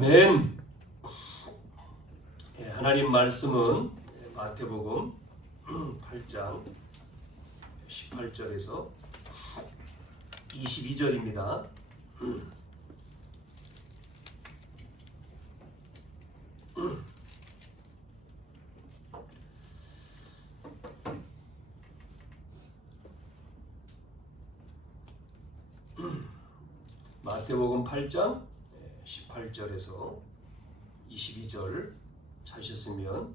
아멘. 하나님 말씀은 마태복음 8장 18절에서 22절입니다. 마태복음 8장 18절에서 22절 찾으셨으면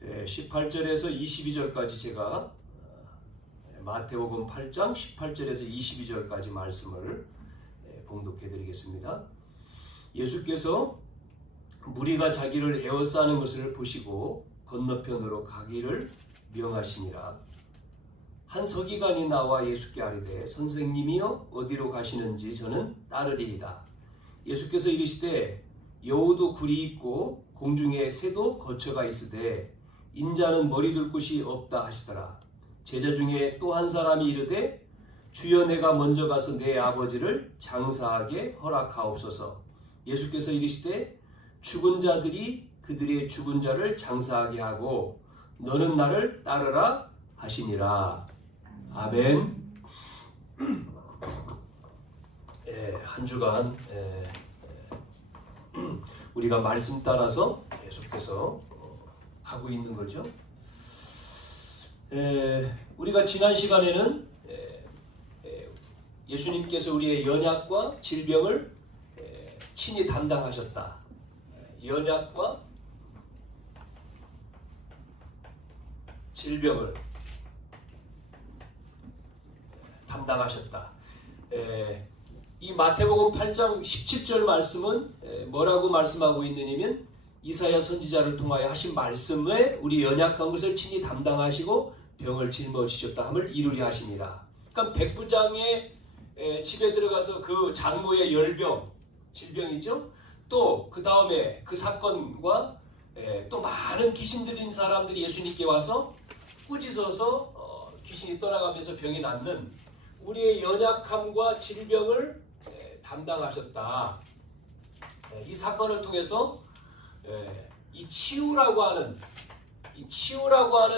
18절에서 22절까지 제가 마태복음 8장 18절에서 22절까지 말씀을 봉독해 드리겠습니다. 예수께서 무리가 자기를 에워싸는 것을 보시고 건너편으로 가기를 명하시니라. 한 서기관이 나와 예수께 아뢰되 선생님이여 어디로 가시는지 저는 따르리이다. 예수께서 이르시되 여우도 굴이 있고 공중에 새도 거처가 있으되 인자는 머리 둘 곳이 없다 하시더라. 제자 중에 또 한 사람이 이르되 주여 내가 먼저 가서 내 아버지를 장사하게 허락하옵소서. 예수께서 이르시되 죽은 자들이 그들의 죽은 자를 장사하게 하고 너는 나를 따르라 하시니라. 아멘. 한 주간 우리가 말씀 따라서 계속해서 가고 있는 거죠. 우리가 지난 시간에는 예수님께서 우리의 연약과 질병을 친히 담당하셨다. 연약과 질병을 담당하셨다. 이 마태복음 8장 17절 말씀은 뭐라고 말씀하고 있느냐면 이사야 선지자를 통하여 하신 말씀에 우리 연약한 것을 친히 담당하시고 병을 짊어지셨다 함을 이루리 하시니라. 그러니까 백부장의 집에 들어가서 그 장모의 열병, 질병이죠. 또 그 다음에 그 사건과 또 많은 귀신 들린 사람들이 예수님께 와서 꾸짖어서 귀신이 떠나가면서 병이 낫는 우리의 연약함과 질병을 담당하셨다. 이 사건을 통해서 이 치유라고 하는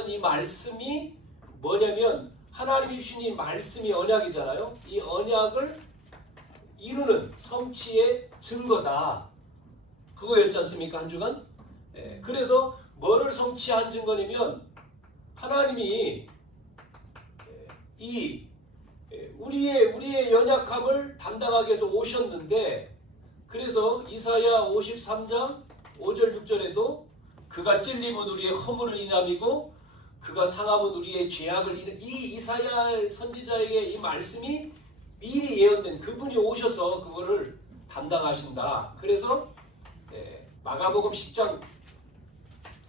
이 말씀이 뭐냐면 하나님이 주신 이 말씀이 언약이잖아요. 이 언약을 이루는 성취의 증거다. 그거였지 않습니까? 한 주간? 그래서 뭐를 성취한 증거냐면 하나님이 이 우리의 연약함을 담당하기 위해서 오셨는데, 그래서 이사야 53장 5절 6절에도 그가 찔림은 우리의 허물을 인함이고 그가 상함은 우리의 죄악을 인함. 이 이사야 선지자에게 이 말씀이 미리 예언된 그분이 오셔서 그거를 담당하신다. 그래서 마가복음 10장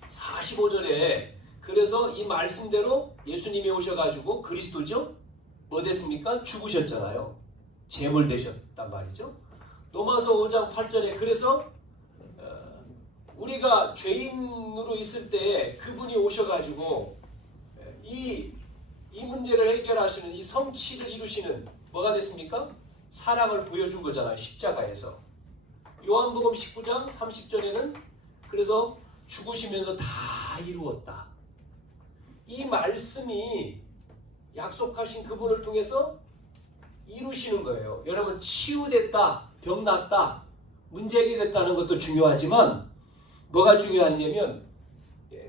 45절에 그래서 이 말씀대로 예수님이 오셔가지고 그리스도죠? 뭐 됐습니까? 죽으셨잖아요. 제물 되셨단 말이죠. 로마서 5장 8절에 그래서 우리가 죄인으로 있을 때 그분이 오셔가지고 이 문제를 해결하시는 이 성취를 이루시는 뭐가 됐습니까? 사랑을 보여준 거잖아요. 십자가에서. 요한복음 19장 30절에는 그래서 죽으시면서 다 이루었다. 이 말씀이 약속하신 그분을 통해서 이루시는 거예요. 여러분, 치유됐다, 병 낫다, 문제 해결됐다는 것도 중요하지만 뭐가 중요하냐면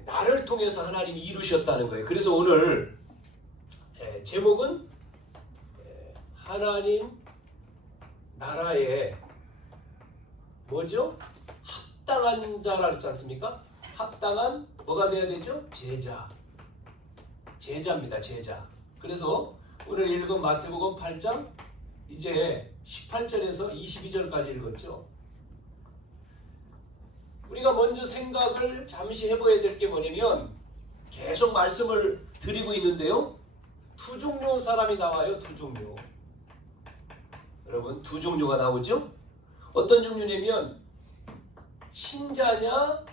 나를 통해서 하나님이 이루셨다는 거예요. 그래서 오늘 제목은 하나님 나라에 뭐죠? 합당한 자라 그랬지 않습니까? 합당한 뭐가 돼야 되죠? 제자입니다. 제자. 그래서 오늘 읽은 마태복음 8장 이제 18절에서 22절까지 읽었죠. 우리가 먼저 생각을 잠시 해봐야 될 게 뭐냐면 계속 말씀을 드리고 있는데요. 두 종류 사람이 나와요. 두 종류. 여러분, 두 종류가 나오죠. 어떤 종류냐면 신자냐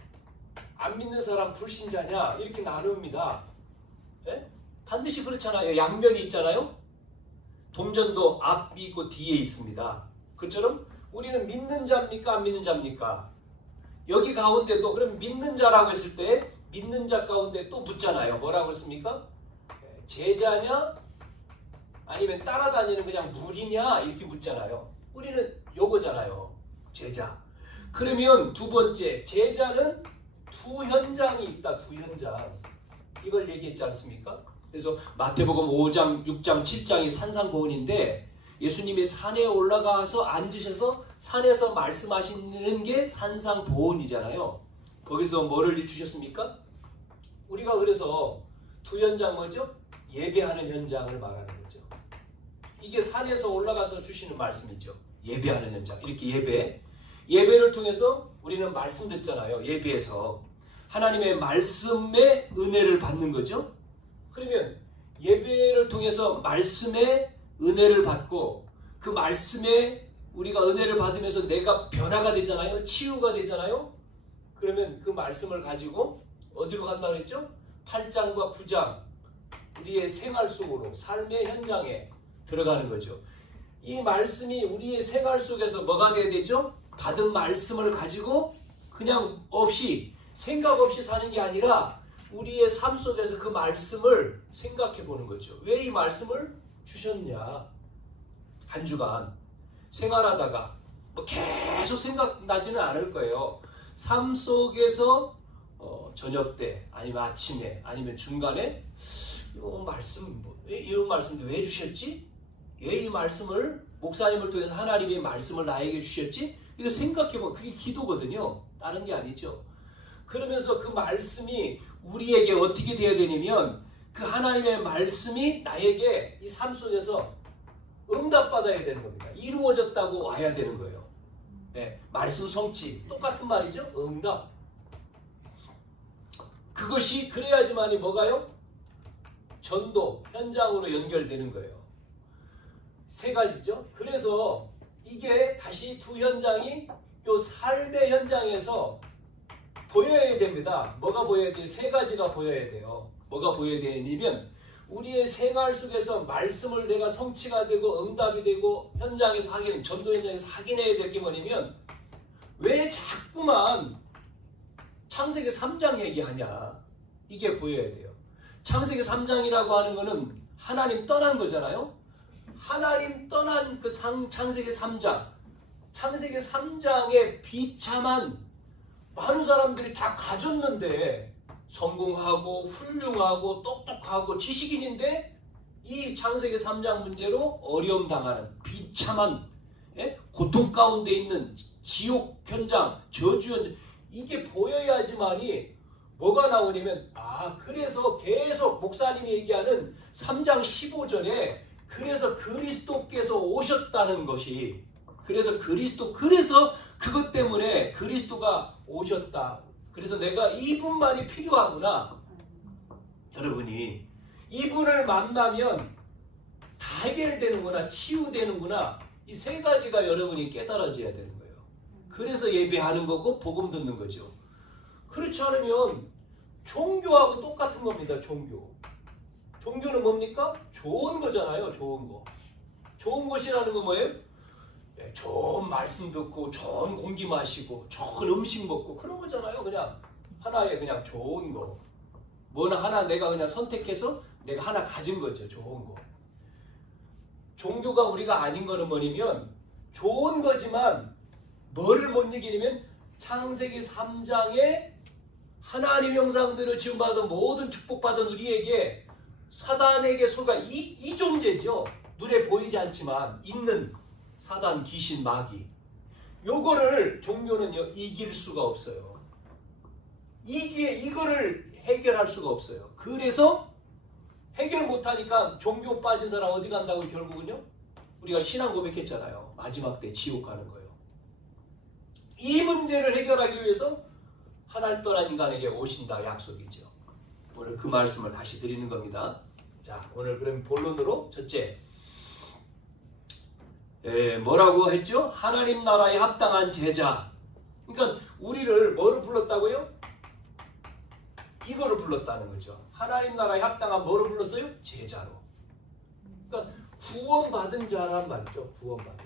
안 믿는 사람 불신자냐 이렇게 나눕니다. 반드시 그렇잖아요. 양면이 있잖아요. 동전도 앞이 있고 뒤에 있습니다. 그처럼 우리는 믿는 자입니까? 안 믿는 자입니까? 여기 가운데도 그럼 믿는 자라고 했을 때 믿는 자 가운데 또 묻잖아요. 뭐라고 했습니까? 제자냐? 아니면 따라다니는 그냥 무리냐? 이렇게 묻잖아요. 우리는 요거잖아요. 제자. 그러면 두 번째, 제자는 두 현장이 있다. 두 현장. 이걸 얘기했지 않습니까? 그래서 마태복음 5장, 6장, 7장이 산상보훈인데 예수님이 산에 올라가서 앉으셔서 산에서 말씀하시는 게 산상보훈이잖아요. 거기서 뭐를 주셨습니까? 우리가 그래서 두 현장 뭐죠? 예배하는 현장을 말하는 거죠. 이게 산에서 올라가서 주시는 말씀이죠. 예배하는 현장. 이렇게 예배를 통해서 우리는 말씀 듣잖아요. 예배에서 하나님의 말씀의 은혜를 받는 거죠. 그러면 예배를 통해서 말씀의 은혜를 받고 그 말씀에 우리가 은혜를 받으면서 내가 변화가 되잖아요. 치유가 되잖아요. 그러면 그 말씀을 가지고 어디로 간다고 했죠? 8장과 9장 우리의 생활 속으로 삶의 현장에 들어가는 거죠. 이 말씀이 우리의 생활 속에서 뭐가 돼야 되죠? 받은 말씀을 가지고 그냥 없이 생각 없이 사는 게 아니라 우리의 삶 속에서 그 말씀을 생각해 보는 거죠. 왜 이 말씀을 주셨냐? 한 주간 생활하다가 뭐 계속 생각나지는 않을 거예요. 삶 속에서 저녁 때 아니면 아침에 아니면 중간에 이런 말씀 왜 주셨지? 왜 이 말씀을 목사님을 통해서 하나님의 말씀을 나에게 주셨지? 이거 생각해보면 그게 기도거든요. 다른 게 아니죠. 그러면서 그 말씀이 우리에게 어떻게 되어야 되냐면 그 하나님의 말씀이 나에게 이 삶 속에서 응답받아야 되는 겁니다. 이루어졌다고 와야 되는 거예요. 네, 말씀 성취 똑같은 말이죠. 응답. 그것이 그래야지만이 뭐가요? 전도 현장으로 연결되는 거예요. 세 가지죠. 그래서 이게 다시 두 현장이 요 삶의 현장에서 보여야 됩니다. 뭐가 보여야 돼요? 세 가지가 보여야 돼요. 뭐가 보여야 되냐면 우리의 생활 속에서 말씀을 내가 성취가 되고 응답이 되고 현장에서 전도 현장에서 확인해야 될 게 뭐냐면 왜 자꾸만 창세기 3장 얘기하냐? 이게 보여야 돼요. 창세기 3장이라고 하는 거는 하나님 떠난 거잖아요. 하나님 떠난 그 창세기 3장. 창세기 3장의 비참한 많은 사람들이 다 가졌는데 성공하고 훌륭하고 똑똑하고 지식인인데 이 창세기 3장 문제로 어려움 당하는 비참한 고통 가운데 있는 지옥 현장, 저주 현장 이게 보여야지만이 뭐가 나오냐면 그래서 계속 목사님이 얘기하는 3장 15절에 그래서 그리스도께서 오셨다는 것이 그래서 그것 때문에 그리스도가 오셨다. 그래서 내가 이분만이 필요하구나. 여러분이 이분을 만나면 다 해결되는구나. 치유되는구나. 이 세 가지가 여러분이 깨달아져야 되는 거예요. 그래서 예배하는 거고 복음 듣는 거죠. 그렇지 않으면 종교하고 똑같은 겁니다. 종교는 뭡니까? 좋은 거잖아요. 좋은 거. 좋은 것이라는 건 뭐예요? 좋은 말씀 듣고 좋은 공기 마시고 좋은 음식 먹고 그런 거잖아요. 그냥 하나의 그냥 좋은 거. 뭐나 하나 내가 그냥 선택해서 내가 하나 가진 거죠. 좋은 거. 종교가 우리가 아닌 거는 뭐냐면 좋은 거지만 뭐를 못 이기냐면 창세기 3장에 하나님 형상대로 지음받은 모든 축복받은 우리에게 사단에게 속아 이 존재죠. 눈에 보이지 않지만 있는 사단, 귀신, 마귀. 요거를 종교는 이길 수가 없어요. 이거를 해결할 수가 없어요. 그래서 해결 못하니까 종교 빠진 사람 어디 간다고 결국은요? 우리가 신앙 고백했잖아요. 마지막 때 지옥 가는 거예요. 이 문제를 해결하기 위해서 하나님 떠난 인간에게 오신다 약속이죠. 오늘 그 말씀을 다시 드리는 겁니다. 자, 오늘 그럼 본론으로 첫째. 뭐라고 했죠? 하나님 나라에 합당한 제자. 그러니까 우리를 뭐를 불렀다고요? 이거를 불렀다는 거죠. 하나님 나라에 합당한 뭐를 불렀어요? 제자로. 그러니까 구원받은 자란 말이죠. 구원받은.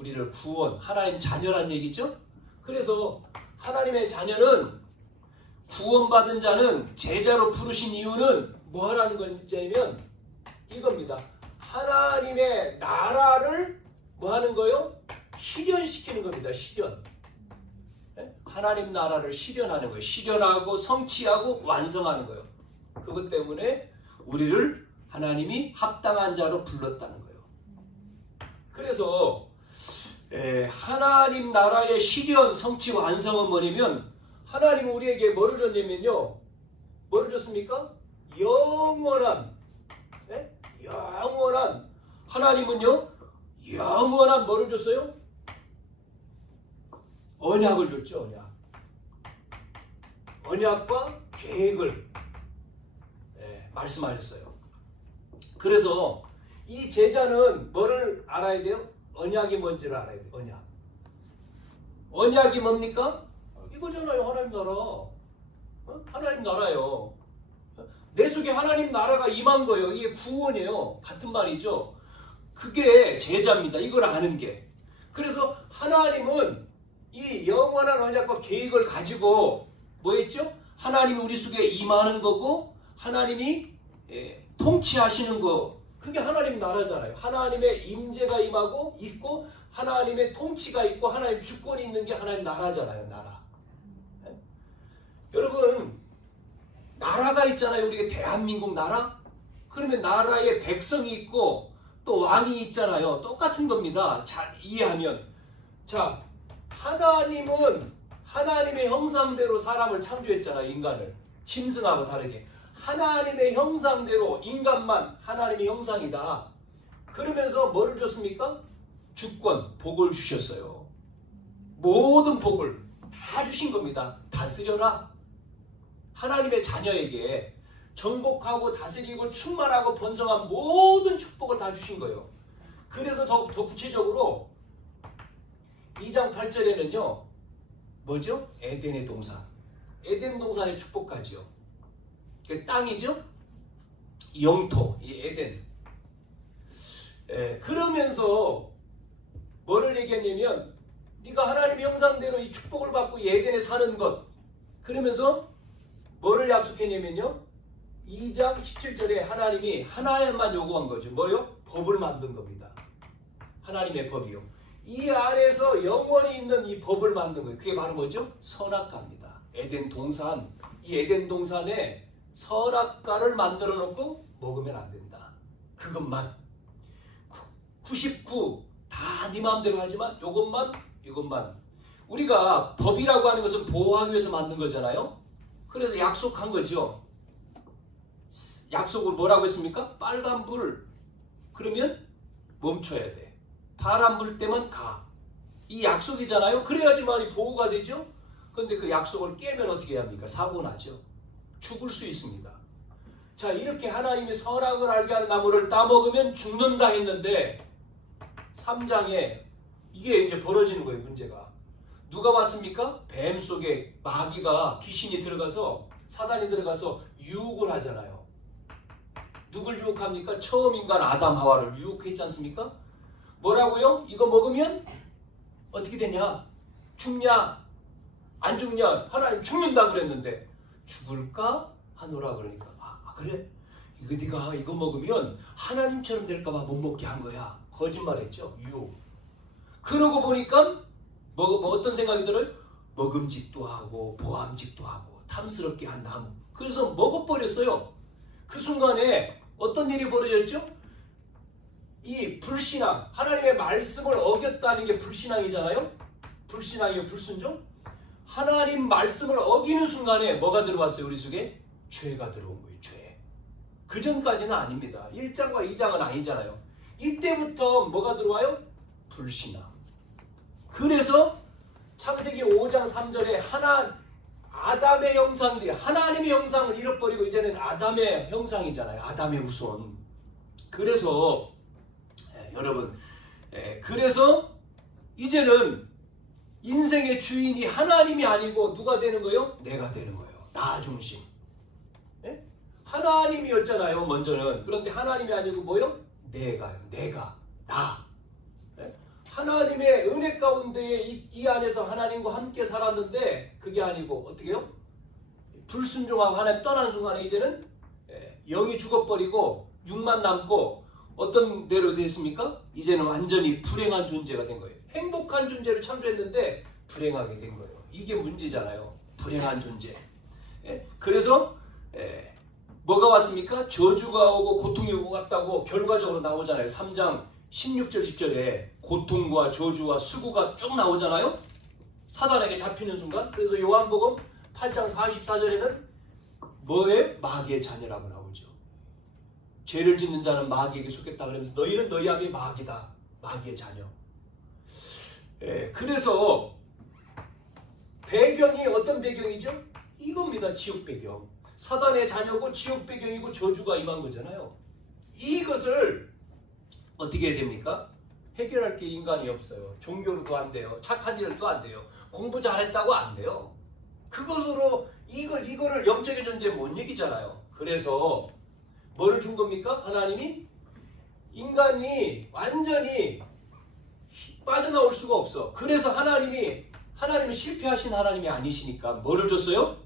우리를 구원, 하나님 자녀란 얘기죠. 그래서 하나님의 자녀는 구원받은 자는 제자로 부르신 이유는 뭐 하라는 건지면 이겁니다. 하나님의 나라를 뭐 하는 거요? 실현시키는 겁니다. 실현. 하나님 나라를 실현하는 거예요. 실현하고 성취하고 완성하는 거예요. 그것 때문에 우리를 하나님이 합당한 자로 불렀다는 거예요. 그래서 하나님 나라의 실현, 성취, 완성은 뭐냐면 하나님은 우리에게 뭐를 줬냐면요. 뭐를 줬습니까? 영원한 영원한 하나님은요. 영원한 뭐를 줬어요? 언약을 줬죠. 언약. 언약과 계획을 말씀하셨어요. 그래서 이 제자는 뭐를 알아야 돼요? 언약이 뭔지를 알아야 돼요. 언약. 언약이 뭡니까? 이거잖아요. 하나님 나라. 하나님 나라예요. 내 속에 하나님 나라가 임한 거예요. 이게 구원이에요. 같은 말이죠. 그게 제자입니다. 이걸 아는 게. 그래서 하나님은 이 영원한 언약과 계획을 가지고 뭐 했죠? 하나님이 우리 속에 임하는 거고 하나님이 통치하시는 거. 그게 하나님 나라잖아요. 하나님의 임재가 임하고 있고 하나님의 통치가 있고 하나님 주권이 있는 게 하나님 나라잖아요. 나라. 여러분 나라가 있잖아요. 우리가 대한민국 나라. 그러면 나라에 백성이 있고 또 왕이 있잖아요. 똑같은 겁니다. 잘 이해하면. 자, 하나님은 하나님의 형상대로 사람을 창조했잖아요. 인간을. 짐승하고 다르게. 하나님의 형상대로 인간만 하나님의 형상이다. 그러면서 뭐를 줬습니까? 주권, 복을 주셨어요. 모든 복을 다 주신 겁니다. 다스려라. 하나님의 자녀에게 정복하고 다스리고 충만하고 번성한 모든 축복을 다 주신 거예요. 그래서 더 구체적으로 2장 8절에는요. 뭐죠? 에덴의 동산. 에덴 동산의 축복까지요. 그 땅이죠? 영토, 이 에덴. 그러면서 뭐를 얘기했냐면 네가 하나님의 형상대로 이 축복을 받고 이 에덴에 사는 것. 그러면서 뭐를 약속했냐면요. 2장 17절에 하나님이 하나에만 요구한 거죠. 뭐요? 법을 만든 겁니다. 하나님의 법이요. 이 안에서 영원히 있는 이 법을 만든 거예요. 그게 바로 뭐죠? 선악과입니다. 에덴 동산. 이 에덴 동산에 선악과를 만들어 놓고 먹으면 안 된다. 그것만. 99 다 네 마음대로 하지만 이것만. 우리가 법이라고 하는 것은 보호하기 위해서 만든 거잖아요. 그래서 약속한 거죠. 약속을 뭐라고 했습니까? 빨간 불 그러면 멈춰야 돼. 파란 불 때만 가. 이 약속이잖아요. 그래야지만이 보호가 되죠. 그런데 그 약속을 깨면 어떻게 합니까? 사고 나죠. 죽을 수 있습니다. 자, 이렇게 하나님이 선악을 알게 하는 나무를 따먹으면 죽는다 했는데 3장에 이게 이제 벌어지는 거예요. 문제가. 누가 봤습니까? 뱀 속에 마귀가 귀신이 들어가서 사단이 들어가서 유혹을 하잖아요. 누굴 유혹합니까? 처음 인간 아담 하와를 유혹했지 않습니까? 뭐라고요? 이거 먹으면 어떻게 되냐? 죽냐? 안 죽냐? 하나님 죽는다 그랬는데 죽을까? 하노라 그러니까 그래? 이거 네가 이거 먹으면 하나님처럼 될까 봐 못 먹게 한 거야. 거짓말했죠. 유혹. 그러고 보니까 뭐 어떤 생각이 들어요? 먹음직도 하고 보암직도 하고 탐스럽게 한 나무. 그래서 먹어버렸어요. 그 순간에 어떤 일이 벌어졌죠? 이 불신앙, 하나님의 말씀을 어겼다는 게 불신앙이잖아요. 불신앙이요, 불순종. 하나님 말씀을 어기는 순간에 뭐가 들어왔어요? 우리 속에? 죄가 들어온 거예요. 죄. 그 전까지는 아닙니다. 1장과 2장은 아니잖아요. 이때부터 뭐가 들어와요? 불신앙. 그래서 창세기 5장 3절에 아담의 형상들, 하나님의 형상을 잃어버리고 이제는 아담의 형상이잖아요. 아담의 후손. 그래서 여러분, 그래서 이제는 인생의 주인이 하나님이 아니고 누가 되는 거예요? 내가 되는 거예요. 나 중심. 하나님이었잖아요, 먼저는. 그런데 하나님이 아니고 뭐요? 내가요. 내가. 나. 하나님의 은혜 가운데 이 안에서 하나님과 함께 살았는데 그게 아니고 어떻게 해요? 불순종하고 하나님 떠나는 순간에 이제는 영이 죽어버리고 육만 남고 어떤 대로 됐습니까? 이제는 완전히 불행한 존재가 된 거예요. 행복한 존재로 창조했는데 불행하게 된 거예요. 이게 문제잖아요. 불행한 존재. 그래서 뭐가 왔습니까? 저주가 오고 고통이 오고 갔다고 결과적으로 나오잖아요. 3장 16절 10절에 고통과 저주와 수고가 쭉 나오잖아요. 사단에게 잡히는 순간. 그래서 요한복음 8장 44절에는 뭐에? 마귀의 자녀라고 나오죠. 죄를 짓는 자는 마귀에게 속했다 그러면서 너희는 너희 아비의 마귀다. 마귀의 자녀. 그래서 배경이 어떤 배경이죠? 이겁니다. 지옥 배경. 사단의 자녀고 지옥 배경이고 저주가 임한 거잖아요. 이것을 어떻게 해야 됩니까? 해결할 게 인간이 없어요. 종교로도 안 돼요. 착한 일도 안 돼요. 공부 잘했다고 안 돼요. 그것으로 이거를 영적인 존재 못 이기잖아요. 그래서 뭐를 준 겁니까? 하나님이 인간이 완전히 빠져나올 수가 없어. 그래서 하나님은 실패하신 하나님이 아니시니까 뭐를 줬어요?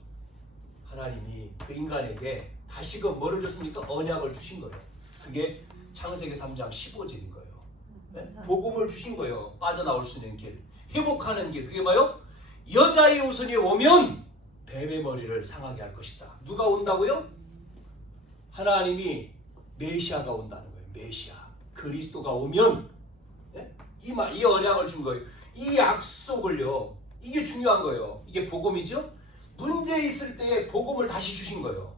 하나님이 그 인간에게 다시금 뭐를 줬습니까? 언약을 주신 거예요. 그게 창세기 3장 15절인 거예요. 네? 복음을 주신 거예요. 빠져나올 수 있는 길, 회복하는 길. 그게 뭐예요? 여자의 후손이 오면 뱀의 머리를 상하게 할 것이다. 누가 온다고요? 하나님이 메시아가 온다는 거예요. 메시아 그리스도가 오면 이 언약을 준 거예요. 이 약속을요. 이게 중요한 거예요. 이게 복음이죠. 문제 있을 때 복음을 다시 주신 거예요.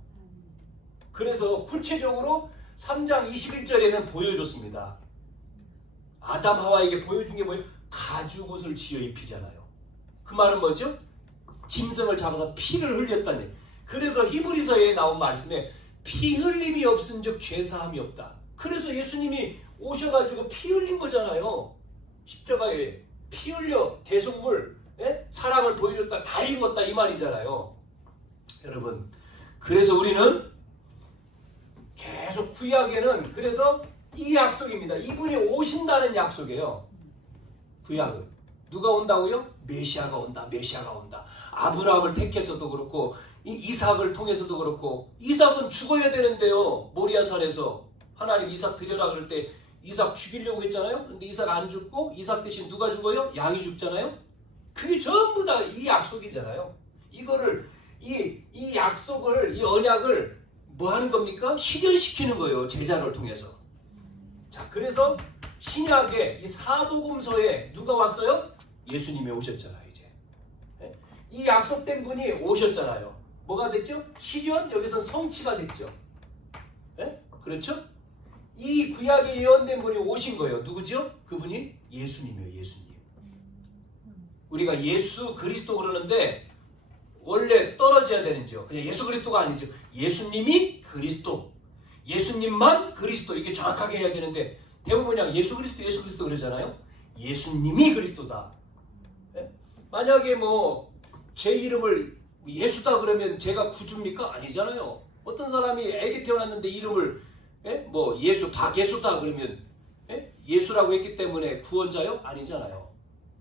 그래서 구체적으로 3장 21절에는 보여줬습니다. 아담 하와에게 보여준 게 뭐예요? 가죽옷을 지어 입히잖아요. 그 말은 뭐죠? 짐승을 잡아서 피를 흘렸다니. 그래서 히브리서에 나온 말씀에 피 흘림이 없은즉 죄사함이 없다. 그래서 예수님이 오셔가지고 피 흘린 거잖아요. 십자가에 피 흘려 대속물 사랑을 보여줬다. 다 이루었다 이 말이잖아요. 여러분, 그래서 우리는 계속 구약에는 그래서 이 약속입니다. 이분이 오신다는 약속이에요. 구약은 누가 온다고요? 메시아가 온다. 메시아가 온다. 아브라함을 택해서도 그렇고 이삭을 통해서도 그렇고 이삭은 죽어야 되는데요. 모리아산에서 하나님 이삭 드려라 그럴 때 이삭 죽이려고 했잖아요. 근데 이삭 안 죽고 이삭 대신 누가 죽어요? 양이 죽잖아요. 그게 전부 다 이 약속이잖아요. 이거를 이 약속을 이 언약을 뭐 하는 겁니까? 실현시키는 거예요. 제자를 통해서. 자, 그래서 신약의 이 사복음서에 누가 왔어요? 예수님이 오셨잖아요. 이제 이 약속된 분이 오셨잖아요. 뭐가 됐죠? 실현, 여기서 성취가 됐죠. 그렇죠? 이 구약에 예언된 분이 오신 거예요. 누구죠? 그분이 예수님이에요. 예수님. 우리가 예수 그리스도 그러는데 원래 떨어져야 되는지요. 그냥 예수 그리스도가 아니죠. 예수님이 그리스도. 예수님만 그리스도. 이게 정확하게 해야 되는데 대부분 그냥 예수 그리스도 그러잖아요. 예수님이 그리스도다. 만약에 뭐 제 이름을 예수다 그러면 제가 구주입니까? 아니잖아요. 어떤 사람이 애기 태어났는데 이름을 뭐 예수 박예수다 그러면 예수라고 했기 때문에 구원자요? 아니잖아요.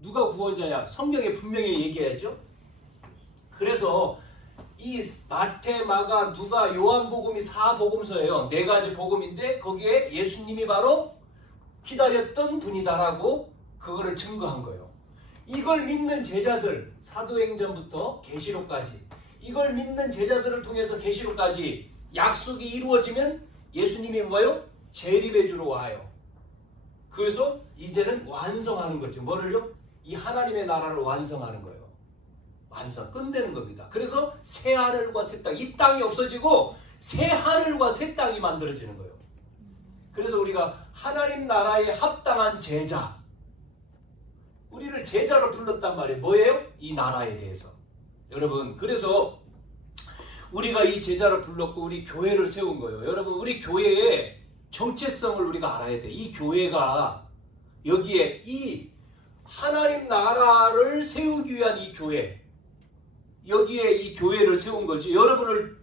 누가 구원자냐? 성경에 분명히 얘기해야죠. 그래서 이 마태, 마가, 누가, 요한복음이 4복음서예요. 4가지 복음인데 거기에 예수님이 바로 기다렸던 분이다라고 그거를 증거한 거예요. 이걸 믿는 제자들, 사도행전부터 계시록까지 이걸 믿는 제자들을 통해서 계시록까지 약속이 이루어지면 예수님이 뭐예요? 재림해 주러 와요. 그래서 이제는 완성하는 거죠. 뭐를요? 이 하나님의 나라를 완성하는 거예요. 완성, 끝내는 겁니다. 그래서 새 하늘과 새 땅, 이 땅이 없어지고 새 하늘과 새 땅이 만들어지는 거예요. 그래서 우리가 하나님 나라에 합당한 제자, 우리를 제자로 불렀단 말이에요. 뭐예요? 이 나라에 대해서. 여러분, 그래서 우리가 이 제자를 불렀고 우리 교회를 세운 거예요. 여러분, 우리 교회의 정체성을 우리가 알아야 돼. 이 교회가 여기에 이 하나님 나라를 세우기 위한 이 교회, 여기에 이 교회를 세운 거지. 여러분을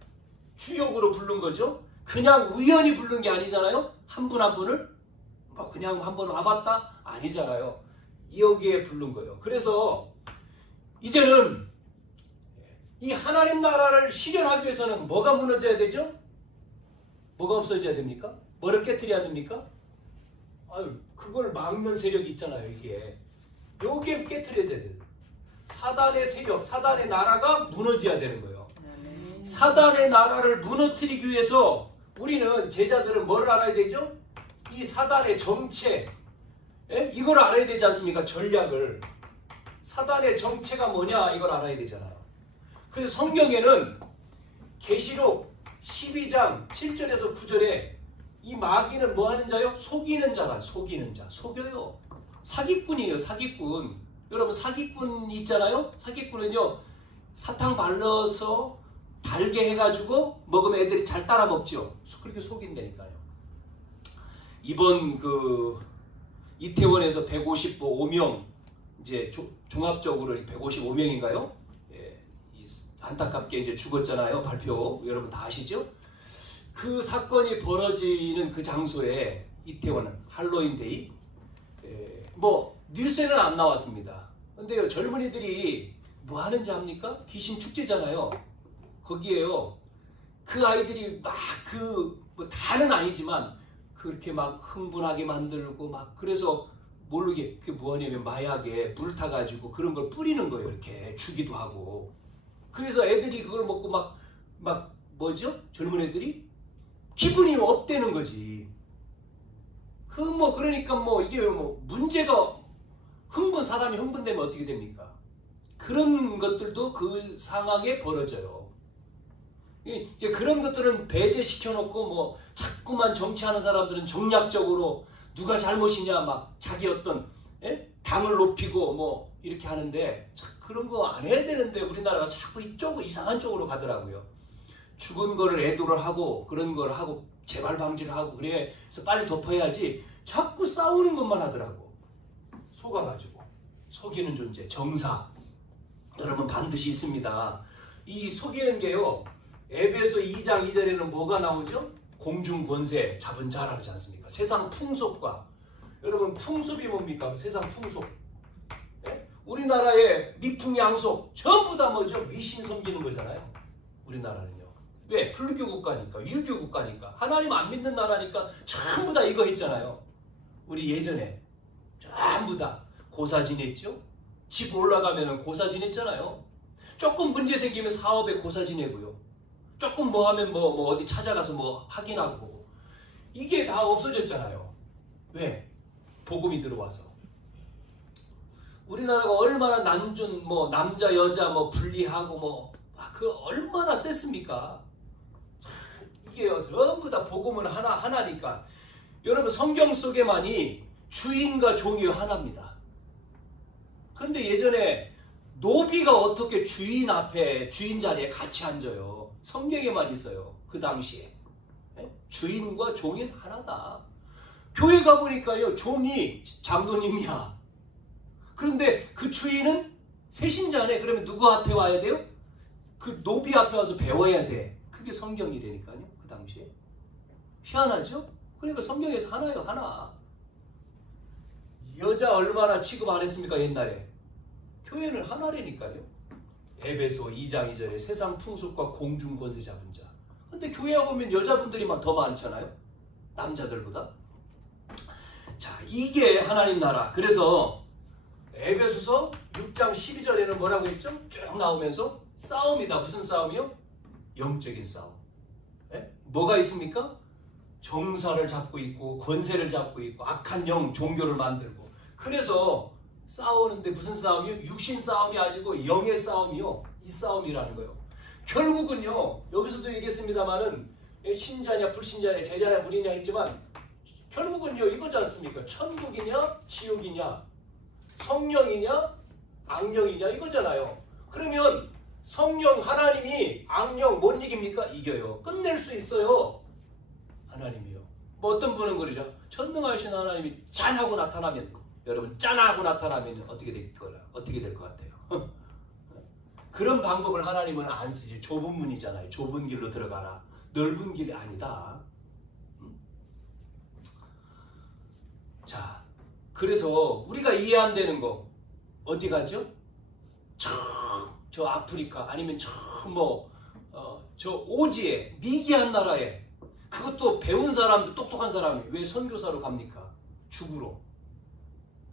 주역으로 부른 거죠. 그냥 우연히 부른 게 아니잖아요. 한 분 한 분을 뭐 그냥 한 번 와봤다? 아니잖아요. 여기에 부른 거예요. 그래서 이제는 이 하나님 나라를 실현하기 위해서는 뭐가 무너져야 되죠? 뭐가 없어져야 됩니까? 뭐를 깨트려야 됩니까? 아유, 그걸 막는 세력이 있잖아요. 여기에 깨트려져야 돼요. 사단의 세력, 사단의 나라가 무너져야 되는 거예요. 사단의 나라를 무너뜨리기 위해서 우리는, 제자들은 뭘 알아야 되죠? 이 사단의 정체, 이걸 알아야 되지 않습니까? 전략을. 사단의 정체가 뭐냐, 이걸 알아야 되잖아요. 그래서 성경에는 계시록 12장 7절에서 9절에 이 마귀는 뭐 하는 자요? 속이는 자라. 속이는 자. 속여요. 사기꾼이에요. 사기꾼. 여러분, 사기꾼 있잖아요. 사기꾼은요, 사탕 발라서 달게 해가지고 먹으면 애들이 잘 따라 먹죠. 그렇게 속인다니까요. 이번 이태원에서 155명, 이제 종합적으로 155명인가요? 예, 안타깝게 이제 죽었잖아요. 발표 여러분 다 아시죠? 그 사건이 벌어지는 그 장소에, 이태원 할로윈데이, 뭐 뉴스에는 안 나왔습니다. 근데요, 젊은이들이 뭐 하는지 압니까? 귀신 축제잖아요. 거기에요, 그 아이들이 막 뭐 다는 아니지만 그렇게 막 흥분하게 만들고 막, 그래서 모르게 그게 뭐냐면 마약에 물 타가지고 그런 걸 뿌리는 거예요. 이렇게 주기도 하고. 그래서 애들이 그걸 먹고 막 뭐죠? 젊은 애들이 기분이 업되는 거지. 그러니까 이게 문제가, 사람이 흥분되면 어떻게 됩니까? 그런 것들도 그 상황에 벌어져요. 이제 그런 것들은 배제시켜 놓고 자꾸만 정치하는 사람들은 정략적으로 누가 잘못이냐 막 자기 어떤 당을 높이고 이렇게 하는데, 그런 거 안 해야 되는데 우리나라가 자꾸 이상한 쪽으로 가더라고요. 죽은 거를 애도를 하고 그런 걸 하고 재발 방지를 하고, 그래서 빨리 덮어야지 자꾸 싸우는 것만 하더라고. 속아가지고. 속이는 존재, 정사. 여러분 반드시 있습니다. 이 속이는 게요, 에베소 2장 2절에는 뭐가 나오죠? 공중 권세 잡은 자라 하지 않습니까? 세상 풍속과, 여러분 풍습이 뭡니까? 세상 풍속. 우리나라의 미풍양속 전부 다 뭐죠? 미신 섬기는 거잖아요. 우리나라는요. 왜? 불교 국가니까, 유교 국가니까, 하나님 안 믿는 나라니까 전부 다 이거 했잖아요. 우리 예전에 전부 다 고사 지냈죠? 집 올라가면 고사 지냈잖아요. 조금 문제 생기면 사업에 고사 지내고요. 조금 뭐 하면 어디 찾아가서 확인하고. 이게 다 없어졌잖아요. 왜? 복음이 들어와서. 우리나라가 얼마나 남자 여자 분리하고 그 얼마나 셌습니까? 이게 전부 다 복음은 하나니까. 여러분, 성경 속에만이 주인과 종이 하나입니다. 그런데 예전에 노비가 어떻게 주인 앞에, 주인 자리에 같이 앉아요? 성경에만 있어요. 그 당시에. 주인과 종인 하나다. 교회 가보니까요, 종이 장로님이야. 그런데 그 주인은 세신자네. 그러면 누구 앞에 와야 돼요? 그 노비 앞에 와서 배워야 돼. 그게 성경이라니까요. 그 당시에. 희한하죠? 그러니까 성경에서 하나예요. 하나. 여자 얼마나 취급 안 했습니까? 옛날에. 교회는 하나라니까요. 에베소 2장 2절에 세상 풍속과 공중 권세 잡은 자. 근데 교회 와보면 여자분들이 더 많잖아요. 남자들보다. 자, 이게 하나님 나라. 그래서 에베소서 6장 12절에는 뭐라고 했죠? 쭉 나오면서 싸움이다. 무슨 싸움이요? 영적인 싸움. 뭐가 있습니까? 정사를 잡고 있고 권세를 잡고 있고 악한 영, 종교를 만들고. 그래서 싸우는데 무슨 싸움이요? 육신 싸움이 아니고 영의 싸움이요. 이 싸움이라는 거예요. 결국은요, 여기서도 얘기했습니다만은 신자냐 불신자냐 제자냐 무리냐 했지만 결국은요 이거지 않습니까? 천국이냐 지옥이냐, 성령이냐 악령이냐 이거잖아요. 그러면 성령 하나님이 악령 못 이깁니까? 이겨요. 끝낼 수 있어요. 하나님이요. 어떤 분은 그러죠. 전능하신 하나님이 짠하고 나타나면, 여러분 짠하고 나타나면 어떻게 될 것 같아요? 그런 방법을 하나님은 안 쓰지. 좁은 문이잖아요. 좁은 길로 들어가라. 넓은 길이 아니다. 자, 그래서 우리가 이해 안 되는 거 어디 가죠? 저 아프리카 아니면 저 오지에 미개한 나라에 그것도 배운 사람들 똑똑한 사람이 왜 선교사로 갑니까?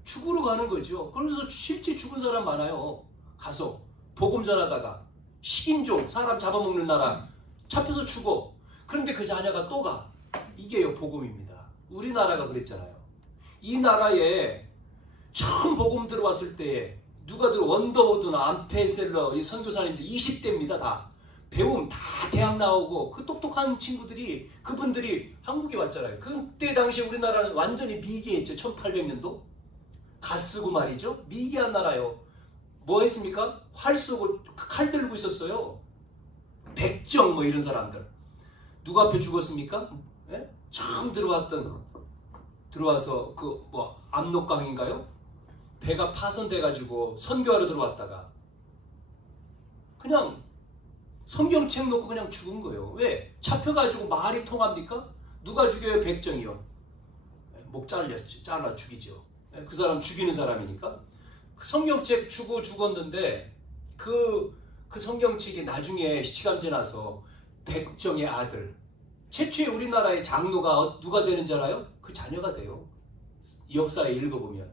죽으러 가는 거죠. 그래서 실제 죽은 사람 많아요. 가서 복음 전하다가 식인종 사람 잡아먹는 나라 잡혀서 죽어. 그런데 그 자녀가 또 가. 이게요 복음입니다. 우리나라가 그랬잖아요. 이 나라에 처음 복음 들어왔을 때 누가 원더우드나 암페셀러 이 선교사님들 20대입니다. 다 배움 다 대학 나오고 그 똑똑한 친구들이 그분들이 한국에 왔잖아요. 그때 당시에 우리나라는 완전히 미개했죠. 1800년도 갓 쓰고 말이죠. 미개한 나라요. 뭐 했습니까? 활 쏘고 칼 들고 있었어요. 백정 뭐 이런 사람들 누구 앞에 죽었습니까? 예? 처음 들어와서 그 압록강인가요? 배가 파손돼 가지고 선교하러 들어왔다가 그냥 성경책 놓고 그냥 죽은 거예요. 왜? 잡혀가지고 말이 통합니까? 누가 죽여요? 백정이요. 목 잘라 죽이죠. 그 사람 죽이는 사람이니까. 그 성경책 주고 죽었는데 그 성경책이 나중에 시간 지나서 백정의 아들 최초의 우리나라의 장로가 누가 되는지 알아요? 그 자녀가 돼요. 역사에 읽어보면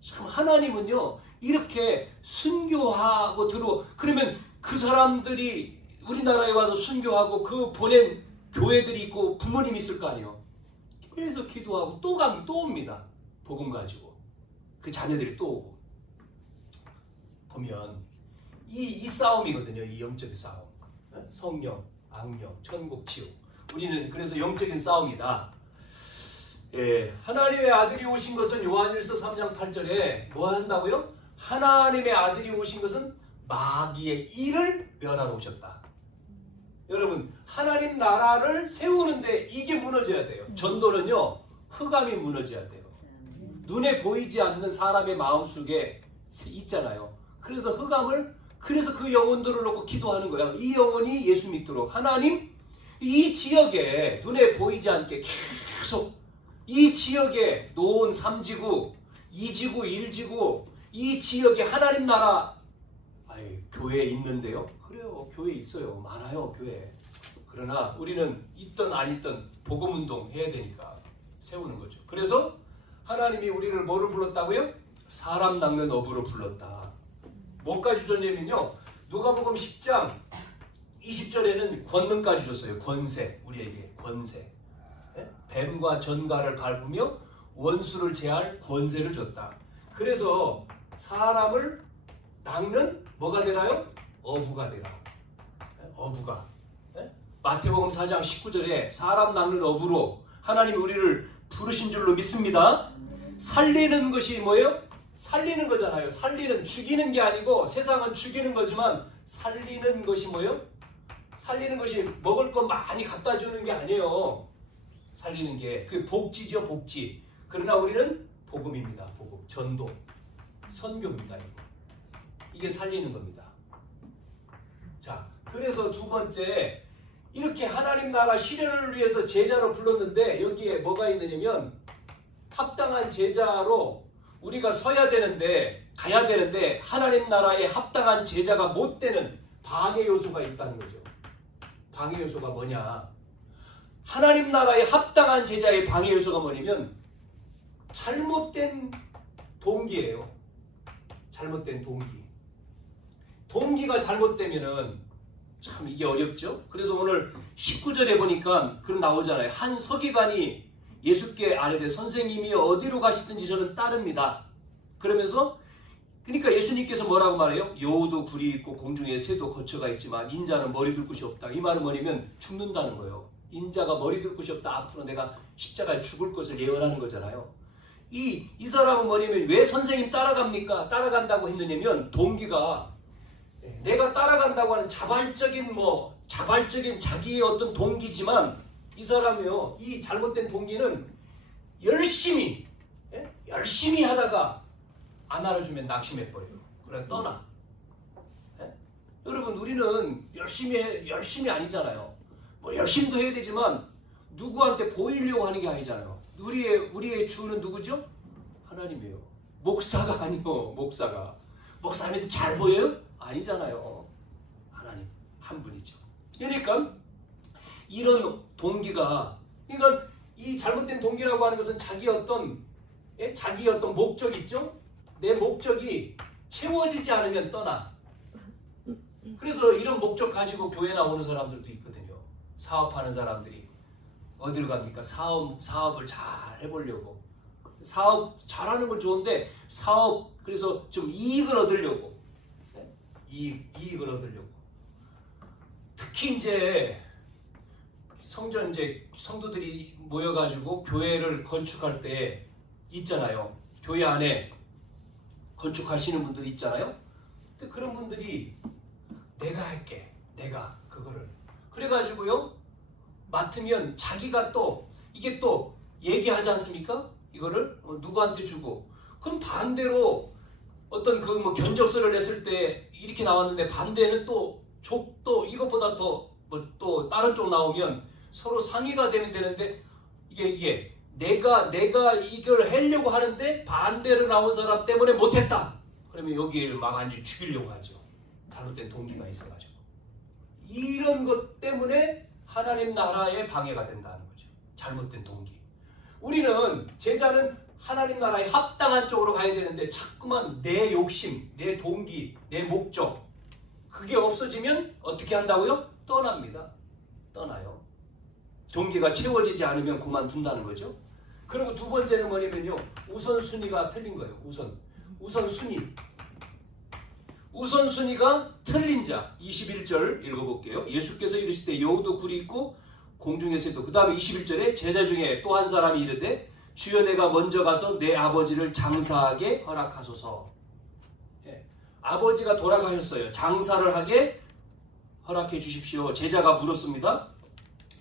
참 하나님은요 이렇게 순교하고 그러면 그 사람들이 우리나라에 와서 순교하고 그 보낸 교회들이 있고 부모님 있을 거 아니에요. 계속 기도하고 또 옵니다. 복음 가지고 그 자녀들이 또 오고 보면 이 싸움이거든요. 이 영적인 싸움. 성령, 악령, 천국, 지옥. 우리는 그래서 영적인 싸움이다. 예, 하나님의 아들이 오신 것은 요한일서 3장 8절에 뭐 한다고요? 하나님의 아들이 오신 것은 마귀의 일을 멸하러 오셨다. 여러분 하나님 나라를 세우는데 이게 무너져야 돼요. 전도는요 흑암이 무너져야 돼요. 눈에 보이지 않는 사람의 마음속에 있잖아요. 그래서 그래서 그 영혼들을 놓고 기도하는 거야. 이 영혼이 예수 믿도록 하나님 이 지역에 눈에 보이지 않게 계속 이 지역에 노원 3지구 2지구 1지구 이 지역에 하나님 나라 교회에 있는데요. 그래요. 교회 있어요. 많아요. 교회. 그러나 우리는 있든 안 있든 복음운동 해야 되니까 세우는 거죠. 그래서 하나님이 우리를 뭐로 불렀다고요? 사람 낚는 어부로 불렀다. 뭐까지 줬냐면요. 누가복음 10장 20절에는 권능까지 줬어요. 권세. 우리에게 권세. 뱀과 전갈을 밟으며 원수를 제할 권세를 줬다. 그래서 사람을 낚는 뭐가 되나요? 어부가 되라. 어부가. 마태복음 4장 19절에 사람 낚는 어부로 하나님이 우리를 부르신 줄로 믿습니다. 살리는 것이 뭐예요? 살리는 거잖아요. 죽이는 게 아니고 세상은 죽이는 거지만 살리는 것이 뭐예요? 살리는 것이 먹을 거 많이 갖다 주는 게 아니에요. 살리는 게 그 복지죠. 복지. 그러나 우리는 복음입니다. 복음. 전도. 선교입니다. 이게 살리는 겁니다. 자, 그래서 두 번째 이렇게 하나님 나라 실현을 위해서 제자로 불렀는데 여기에 뭐가 있느냐면 합당한 제자로 우리가 서야 되는데 가야 되는데 하나님 나라에 합당한 제자가 못 되는 방해 요소가 있다는 거죠. 방해 요소가 뭐냐? 하나님 나라에 합당한 제자의 방해 요소가 뭐냐면 잘못된 동기예요. 잘못된 동기. 동기가 잘못되면은 참 이게 어렵죠. 그래서 오늘 19절에 보니까 그런 나오잖아요. 한 서기관이 예수께 아뢰되 선생님이 어디로 가시든지 저는 따릅니다. 그러면서 그러니까 예수님께서 뭐라고 말해요? 여우도 굴이 있고 공중에 새도 거처가 있지만 인자는 머리 둘 곳이 없다. 이 말은 뭐냐면 죽는다는 거예요. 인자가 머리 둘 곳이 없다. 앞으로 내가 십자가에 죽을 것을 예언하는 거잖아요. 이 사람은 뭐냐면 왜 선생님 따라갑니까? 따라간다고 했느냐면 동기가 내가 따라간다고 하는 자발적인 자기의 어떤 동기지만 이 사람이요. 이 잘못된 동기는 열심히 하다가 안 알아주면 낙심해버려요. 그래 떠나. 여러분 우리는 열심히 아니잖아요. 뭐 열심히도 해야 되지만 누구한테 보이려고 하는 게 아니잖아요. 우리의 주는 누구죠? 하나님이에요. 목사가 아니요. 목사님이 잘 보여요? 아니잖아요. 하나님 한 분이죠. 그러니까 이런 동기가, 그러니까 이 잘못된 동기라고 하는 것은 자기 어떤 목적 있죠? 내 목적이 채워지지 않으면 떠나. 그래서 이런 목적 가지고 교회 나오는 사람들도 있거든요. 사업하는 사람들이 어디로 갑니까? 사업을 잘 해보려고. 사업 잘하는 건 좋은데 그래서 좀 이익을 얻으려고. 이익을 얻으려고. 특히 이제 성도들이 모여가지고 교회를 건축할 때 있잖아요. 교회 안에 건축하시는 분들이 있잖아요. 근데 그런 분들이 내가 할게. 내가 그거를. 그래가지고요. 맡으면 자기가 또 이게 또 얘기하지 않습니까? 이거를 누구한테 주고. 그럼 반대로 어떤 그 뭐 견적서를 냈을 때 이렇게 나왔는데 반대는 또 이것보다 또 다른 쪽 나오면 서로 상의가 되는데 이게 내가 이걸 하려고 하는데 반대로 나온 사람 때문에 못했다. 그러면 여기를 막 완전히 죽이려고 하죠. 잘못된 동기가 있어가지고. 이런 것 때문에 하나님 나라에 방해가 된다는 거죠. 잘못된 동기. 우리는 제자는 하나님 나라에 합당한 쪽으로 가야 되는데 자꾸만 내 욕심, 내 동기, 내 목적 그게 없어지면 어떻게 한다고요? 떠납니다. 떠나요. 동기가 채워지지 않으면 그만둔다는 거죠. 그리고 두 번째는 뭐냐면요. 우선순위가 틀린 거예요. 우선순위가 틀린 자. 21절 읽어볼게요. 예수께서 이르실 때 여우도 굴이 있고 공중에서도. 그 다음에 21절에 제자 중에 또 한 사람이 이르되 주여 내가 먼저 가서 내 아버지를 장사하게 허락하소서. 예. 아버지가 돌아가셨어요. 장사를 하게 허락해 주십시오. 제자가 물었습니다.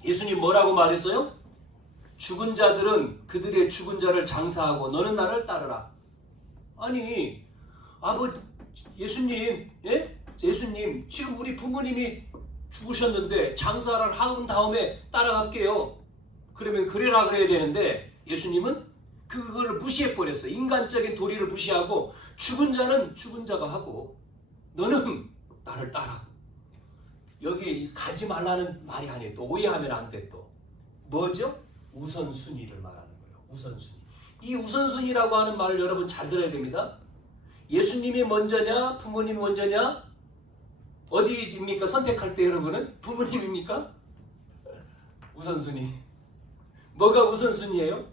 예수님 뭐라고 말했어요? 죽은 자들은 그들의 죽은 자를 장사하고 너는 나를 따르라. 아니 예수님, 예? 예수님 지금 우리 부모님이 죽으셨는데 장사를 한 다음에 따라갈게요. 그러면 그래라 그래야 되는데 예수님은 그거를 무시해버렸어요. 인간적인 도리를 무시하고 죽은 자는 죽은 자가 하고 너는 나를 따라. 여기 가지 말라는 말이 아니에요. 또 오해하면 안 돼. 또 뭐죠? 우선순위를 말하는 거예요. 우선순위. 이 우선순위라고 하는 말을 여러분 잘 들어야 됩니다. 예수님이 먼저냐 부모님이 먼저냐 어디입니까? 선택할 때 여러분은 부모님입니까? 우선순위. 뭐가 우선순위예요?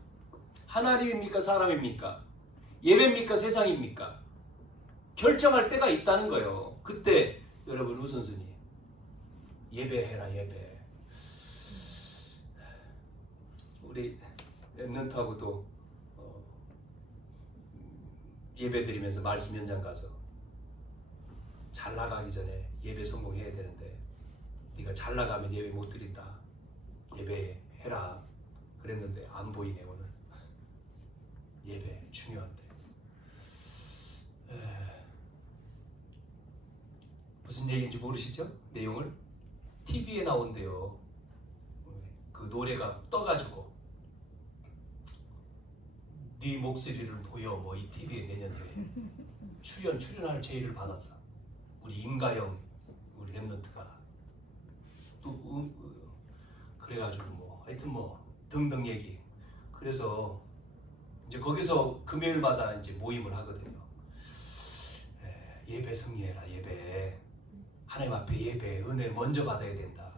하나님입니까? 사람입니까? 예배입니까? 세상입니까? 결정할 때가 있다는 거예요. 그때 여러분 우선순위. 예배해라 예배. 우리 랩런트하고도 예배 드리면서 말씀 현장 가서 잘 나가기 전에 예배 성공해야 되는데 네가 잘 나가면 예배 못 드린다. 예배해라. 그랬는데 안 보이네 오늘. 예배 중요한데. 무슨 얘기인지 모르시죠? 내용을? TV에 나온대요. 그 노래가 떠가지고 네 목소리를 보여 뭐 이 TV에 내년도에 출연할 제의를 받았어. 우리 임가영 우리 랩런트가 또 그래가지고 뭐 하여튼 뭐 등등 얘기. 그래서 이제 거기서 금요일마다 이제 모임을 하거든요. 예배 승리해라 예배. 하나님 앞에 예배 은혜 먼저 받아야 된다.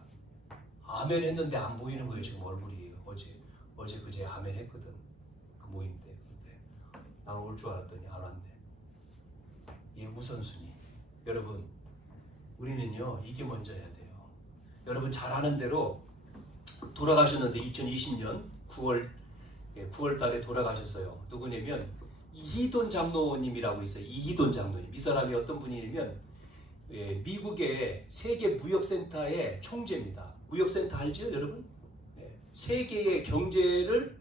아멘 했는데 안 보이는 거예요. 지금 얼굴이 어제 그제 아멘 했거든. 그 모임 때. 근데 난 올 줄 알았더니 안 왔네. 이 우선순위. 여러분 우리는요 이게 먼저 해야 돼요. 여러분 잘 아는 대로 돌아가셨는데 2020년 9월 달에 돌아가셨어요. 누구냐면 이희돈 장로님이라고 있어요. 이희돈 장로님. 이 사람이 어떤 분이냐면 미국의 세계 무역센터의 총재입니다. 무역센터 알죠 여러분? 세계의 경제를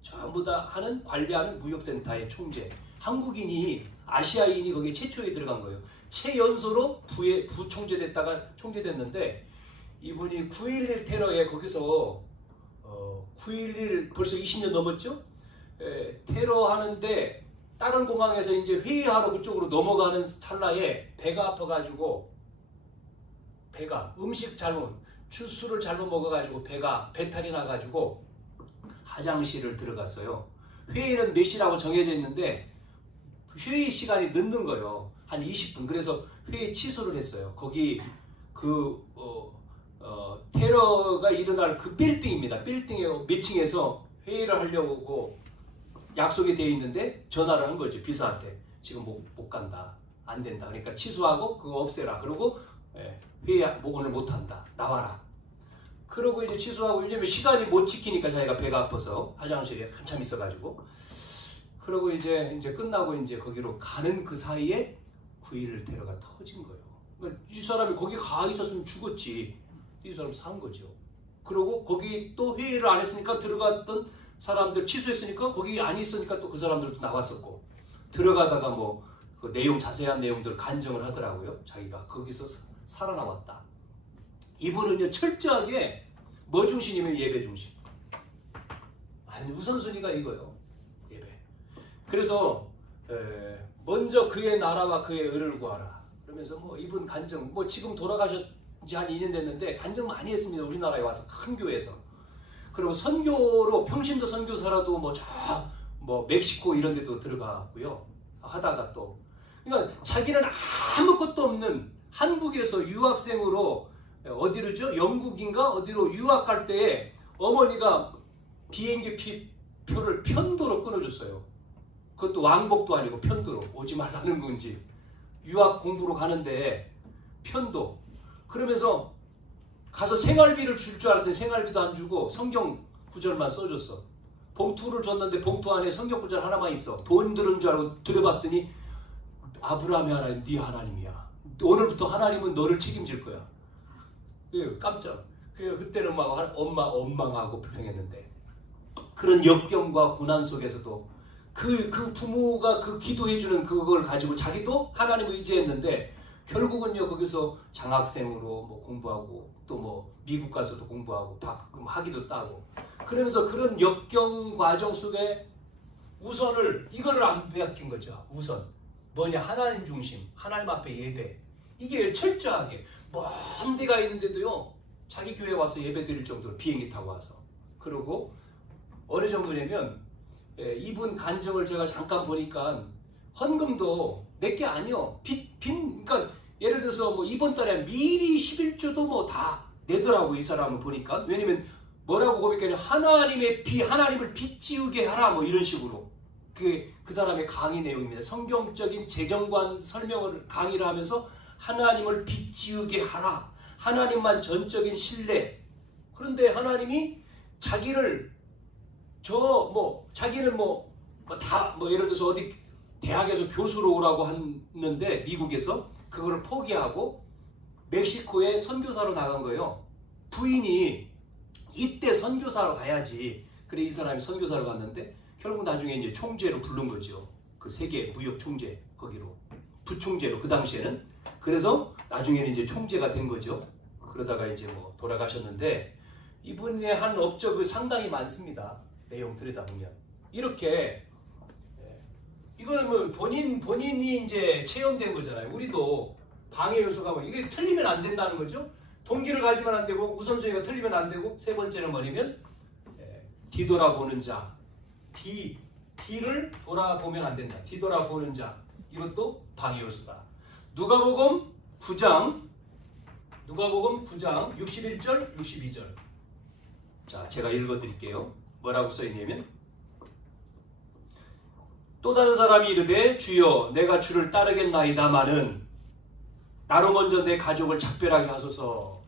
전부 다 관리하는 무역센터의 총재. 한국인이 아시아인이 거기에 최초에 들어간 거예요. 최연소로 부총재 됐다가 총재 됐는데 이분이 9.11 테러에 거기서 9.11 벌써 20년 넘었죠? 테러 하는데 다른 공항에서 이제 회의하러 그쪽으로 넘어가는 찰나에 배가 아파가지고 주스를 잘못 먹어가지고 배탈이 나가지고 화장실을 들어갔어요. 회의는 몇 시라고 정해져 있는데 회의 시간이 늦는 거예요. 한 20분. 그래서 회의 취소를 했어요. 거기 테러가 일어날 그 빌딩입니다. 빌딩에 몇 층에서 회의를 하려고 약속이 되어 있는데 전화를 한 거죠. 비서한테. 지금 못 간다. 안 된다. 그러니까 취소하고 그거 없애라. 그러고 회의 오늘 못 한다. 나와라. 그러고 이제 취소하고 왜냐면 시간이 못 지키니까 자기가 배가 아파서 화장실에 한참 있어가지고 그러고 이제 끝나고 이제 거기로 가는 그 사이에 9.11 테러가 터진 거예요. 그러니까 이 사람이 거기 가 있었으면 죽었지. 이 사람 산 거죠. 그러고 거기 또 회의를 안 했으니까 들어갔던 사람들 취소했으니까 거기 안 있으니까 또 그 사람들도 나왔었고 들어가다가 뭐 그 자세한 내용들을 간증을 하더라고요. 자기가 거기서 살아남았다. 이분은요 철저하게 뭐 중심이면 예배 중심. 아니 우선순위가 이거요. 예배. 그래서 먼저 그의 나라와 그의 의를 구하라. 그러면서 뭐 이분 간증 뭐 지금 돌아가셨지 한 2년 됐는데 간증 많이 했습니다. 우리나라에 와서 큰 교회에서. 그리고 선교로 평신도 선교사라도 뭐 멕시코 이런 데도 들어가고요. 하다가 또 그러니까 자기는 아무것도 없는 한국에서 유학생으로 어디로죠? 영국인가 어디로 유학 갈 때에 어머니가 비행기 표를 편도로 끊어줬어요. 그것도 왕복도 아니고 편도로 오지 말라는 건지 유학 공부로 가는데 편도 그러면서 가서 생활비를 줄 줄 알았더니 생활비도 안 주고 성경 구절만 써줬어. 봉투를 줬는데 봉투 안에 성경 구절 하나만 있어. 돈 들은 줄 알고 들여봤더니 아브라함의 하나님 네 하나님이야. 오늘부터 하나님은 너를 책임질 거야. 깜짝. 그때는 막 원망하고 불평했는데 그런 역경과 고난 속에서도 그 부모가 그 기도해주는 그걸 가지고 자기도 하나님을 의지했는데 결국은요 거기서 장학생으로 뭐 공부하고 또 뭐 미국 가서도 공부하고 학위도 따고 그러면서 그런 역경 과정 속에 우선을 이거를 안 베낀 거죠. 우선 뭐냐 하나님 중심 하나님 앞에 예배 이게 철저하게 먼 데가 있는데도요 자기 교회 와서 예배 드릴 정도로 비행기 타고 와서 그러고 어느 정도냐면 이분 간증을 제가 잠깐 보니까 헌금도 몇 개 아니요. 그러니까 예를 들어서 뭐 이번 달에 미리 11조도 뭐 다 내더라고 이 사람을 보니까. 왜냐면 뭐라고 고백하냐면 하나님을 빚지우게 하라 뭐 이런 식으로. 그 사람의 강의 내용입니다. 성경적인 재정관 설명을 강의를 하면서 하나님을 빚지우게 하라. 하나님만 전적인 신뢰. 그런데 하나님이 자기를 자기는 예를 들어서 어디 대학에서 교수로 오라고 했는데 미국에서 그거를 포기하고 멕시코에 선교사로 나간 거예요. 부인이 이때 선교사로 가야지. 그래 이 사람이 선교사로 갔는데 결국 나중에 이제 총재로 부른 거죠. 그 세계 무역 총재 거기로 부총재로 그 당시에는. 그래서 나중에는 이제 총재가 된 거죠. 그러다가 이제 뭐 돌아가셨는데 이분의 한 업적이 상당히 많습니다. 내용 들여다보면 이렇게 이거는 뭐 본인이 이제 체험된 거잖아요. 우리도 방해 요소가 뭐 이게 틀리면 안 된다는 거죠. 동기를 가지면 안 되고 우선순위가 틀리면 안 되고 세 번째는 뭐냐면 뒤돌아보는 자. 뒤를 돌아보면 안 된다. 뒤돌아보는 자. 이것도 방해 요소다. 누가복음 9장 61절 62절. 자, 제가 읽어드릴게요. 뭐라고 써있냐면 또 다른 사람이 이르되 주여 내가 주를 따르겠나이다마는 나로 먼저 내 가족을 작별하게 하소서.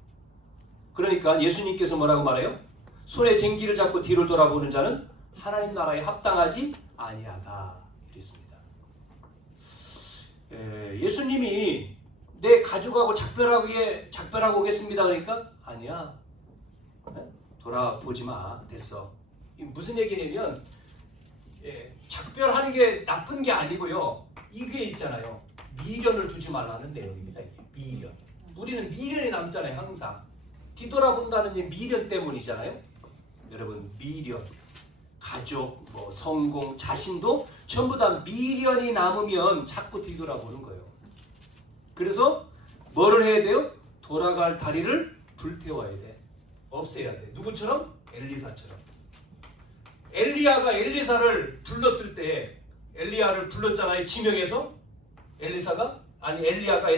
그러니까 예수님께서 뭐라고 말해요? 손에 쟁기를 잡고 뒤를 돌아보는 자는 하나님 나라에 합당하지 아니하다. 이랬습니다. 예수님이 내 가족하고 작별하고 오겠습니다. 그러니까 아니야. 돌아보지 마. 됐어. 무슨 얘기냐면 작별하는 게 나쁜 게 아니고요. 이게 있잖아요. 미련을 두지 말라는 내용입니다. 이게 미련. 우리는 미련이 남잖아요. 항상. 뒤돌아본다는 게 미련 때문이잖아요. 여러분 미련. 가족, 뭐 성공, 자신도 전부 다 미련이 남으면 자꾸 뒤돌아보는 거예요. 그래서 뭐를 해야 돼요? 돌아갈 다리를 불태워야 돼. 없애야 돼. 누구처럼? 엘리사처럼. 엘리야가 엘리사를 불렀을 때, 엘리야를 불렀잖아요. 지명해서. 엘리야가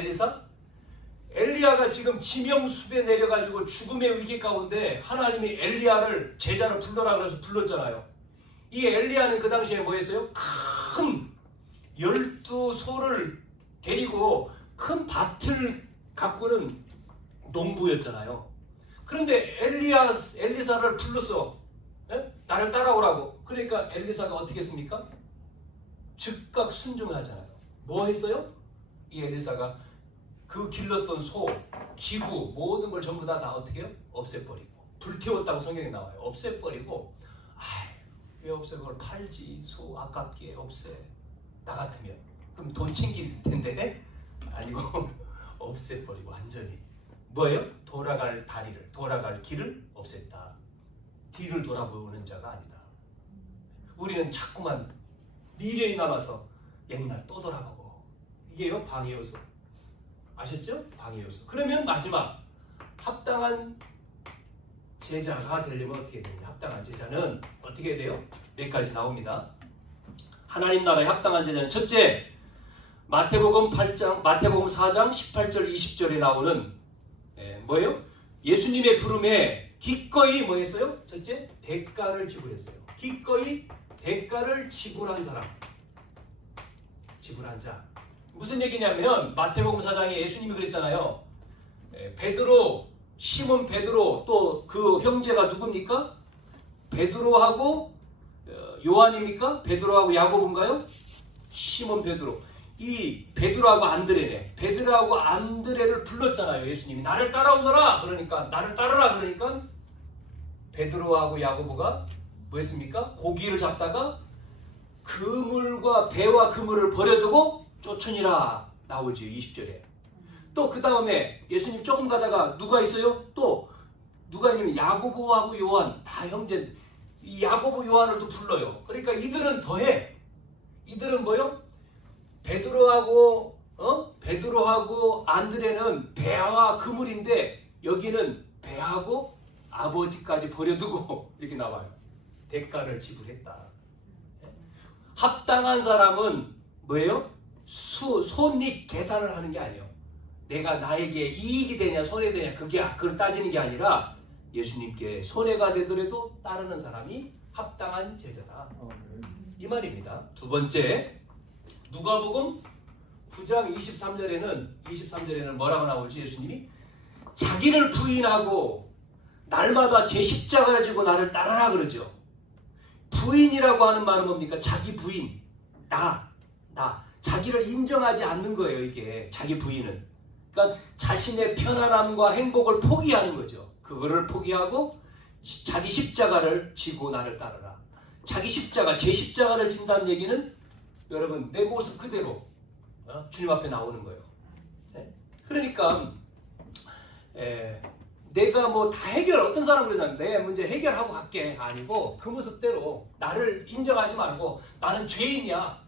엘리야가 지금 지명숲에 내려가지고 죽음의 위기 가운데 하나님이 엘리야를 제자로 불러라 그래서 불렀잖아요. 이 엘리야는 그 당시에 뭐 했어요? 큰 12소를 데리고 큰 밭을 가꾸는 농부였잖아요. 그런데 엘리사를 불렀어. 에? 나를 따라오라고. 그러니까 엘리사가 어떻게 했습니까? 즉각 순종하잖아요. 뭐 했어요? 이 엘리사가 그 길렀던 소, 기구 모든 걸 전부 다 어떻게 해요? 없애버리고 불태웠다고 성경에 나와요. 없애버리고 왜 없애? 그걸 팔지. 소 아깝게 없애. 나 같으면 그럼 돈 챙길 텐데 아니고 없애버리고 완전히 뭐예요? 돌아갈 길을 없앴다. 뒤를 돌아보는 자가 아니다. 우리는 자꾸만 미련이 남아서 옛날 또 돌아보고 이게요 방해 요소. 아셨죠? 방해 요소. 그러면 마지막 합당한 제자가 되려면 어떻게 되냐? 합당한 제자는 어떻게 돼요? 몇 가지 나옵니다. 하나님 나라에 합당한 제자는 첫째, 마태복음 4장 18절 20절에 나오는 뭐예요? 예수님의 부름에 기꺼이 뭐 했어요? 첫째, 대가를 지불했어요. 기꺼이 대가를 지불한 사람. 지불한 자. 무슨 얘기냐면 마태복음 4장에 예수님이 그랬잖아요. 시몬 베드로 또 그 형제가 누굽니까? 베드로하고 요한입니까? 베드로하고 야고보인가요? 시몬 베드로. 이 베드로하고 안드레네. 베드로하고 안드레를 불렀잖아요. 예수님이 나를 따라오너라. 그러니까 나를 따르라. 그러니까 베드로하고 야고보가 뭐 했습니까? 고기를 잡다가 그물과 배와 그물을 버려두고 쫓으니라 나오죠. 20절에. 또 그 다음에 예수님 조금 가다가 누가 있어요? 또 누가 있냐면 야고보하고 요한 다 형제. 이 야고보 요한을 또 불러요. 그러니까 이들은 더해. 이들은 뭐요? 베드로하고 안드레는 배와 그물인데 여기는 배하고 아버지까지 버려두고 이렇게 나와요. 대가를 지불했다. 합당한 사람은 뭐예요? 손익 계산을 하는 게 아니에요. 내가 나에게 이익이 되냐 손해되냐 그걸 따지는 게 아니라 예수님께 손해가 되더라도 따르는 사람이 합당한 제자다. 이 말입니다. 두 번째, 누가복음 9장 23절에는 뭐라고 나오지? 예수님이 자기를 부인하고 날마다 제 십자가를 지고 나를 따르라 그러죠. 부인이라고 하는 말은 뭡니까? 자기 부인. 나. 자기를 인정하지 않는 거예요. 이게 자기 부인은. 그러니까 자신의 편안함과 행복을 포기하는 거죠. 그거를 포기하고 자기 십자가를 지고 나를 따르라. 자기 십자가, 제 십자가를 진다는 얘기는 여러분 내 모습 그대로 주님 앞에 나오는 거예요. 그러니까 내가 뭐 다 어떤 사람은 그러잖아요. 내 문제 해결하고 갈게. 아니고 그 모습대로 나를 인정하지 말고 나는 죄인이야.